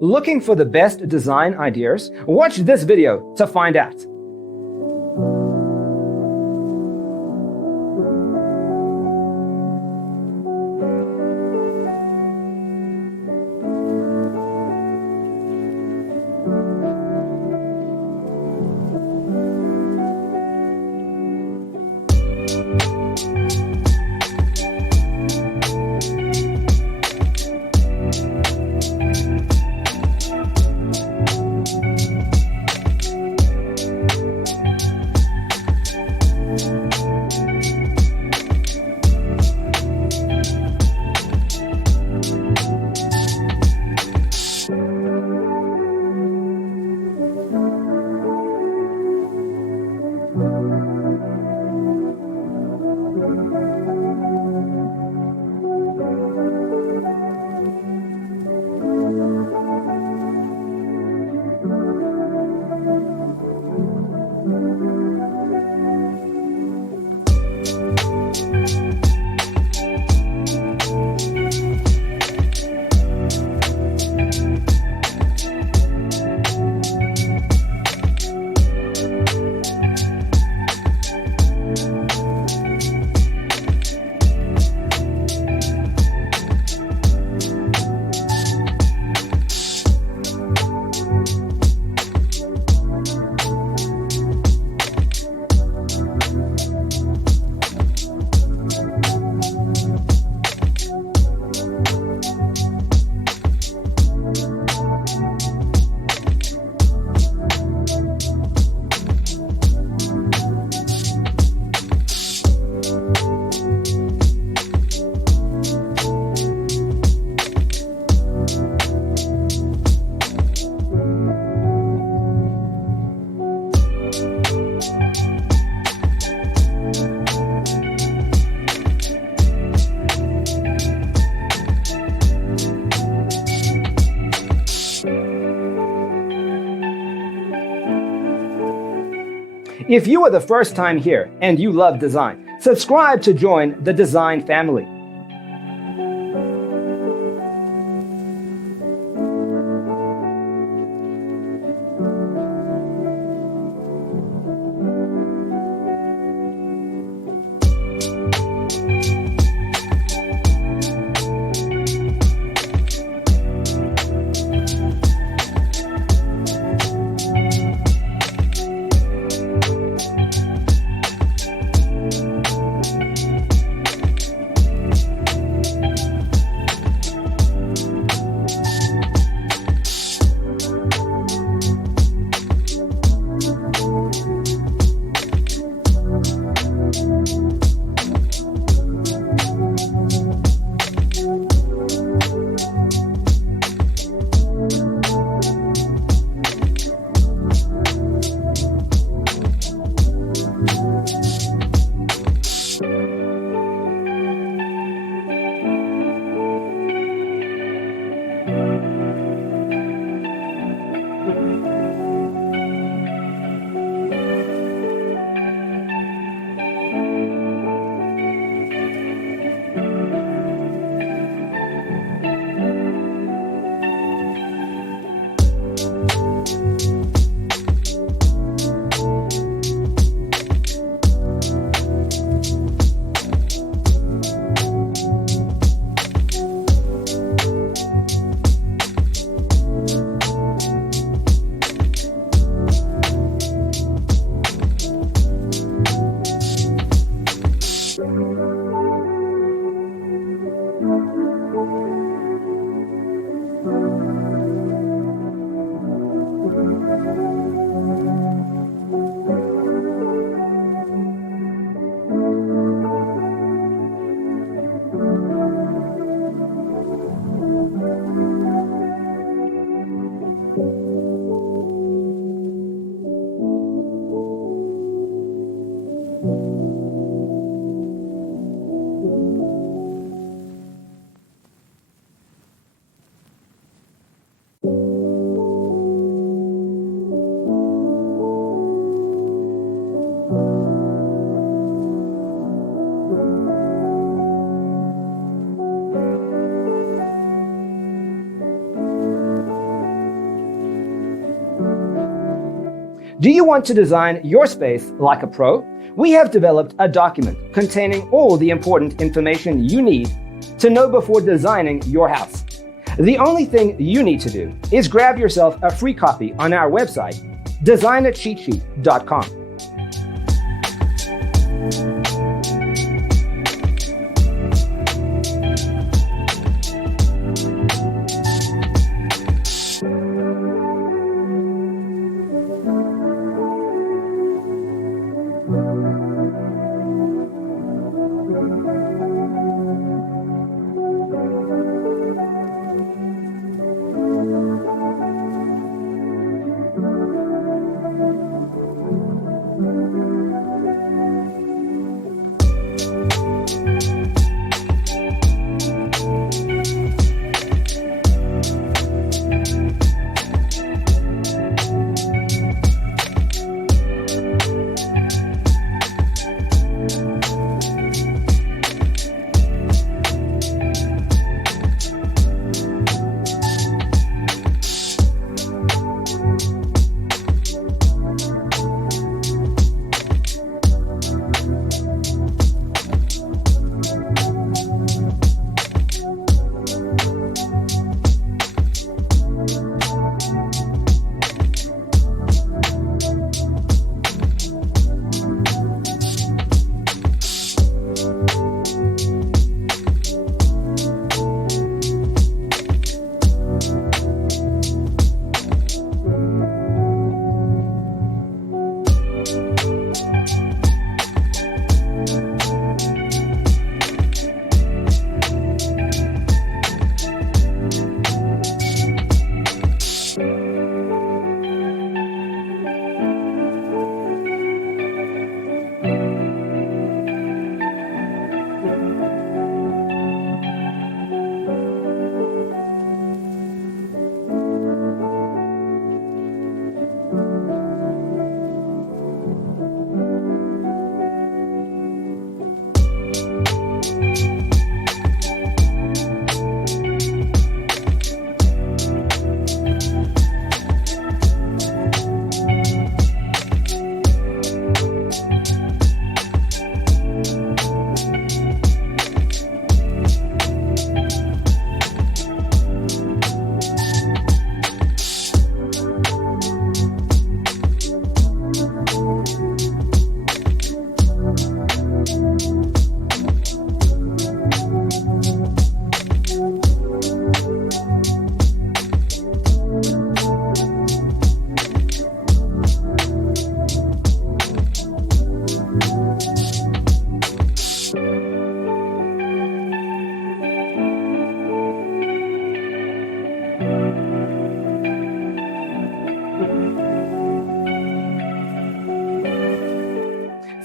Looking for the best design ideas? Watch this video to find out. If you are the first time here and you love design, subscribe to join the design family. Do you want to design your space like a pro? We have developed a document containing all the important information you need to know before designing your house. The only thing you need to do is grab yourself a free copy on our website, designercheatsheet.com.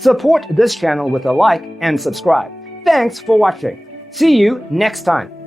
Support this channel with a like and subscribe. Thanks for watching. See you next time.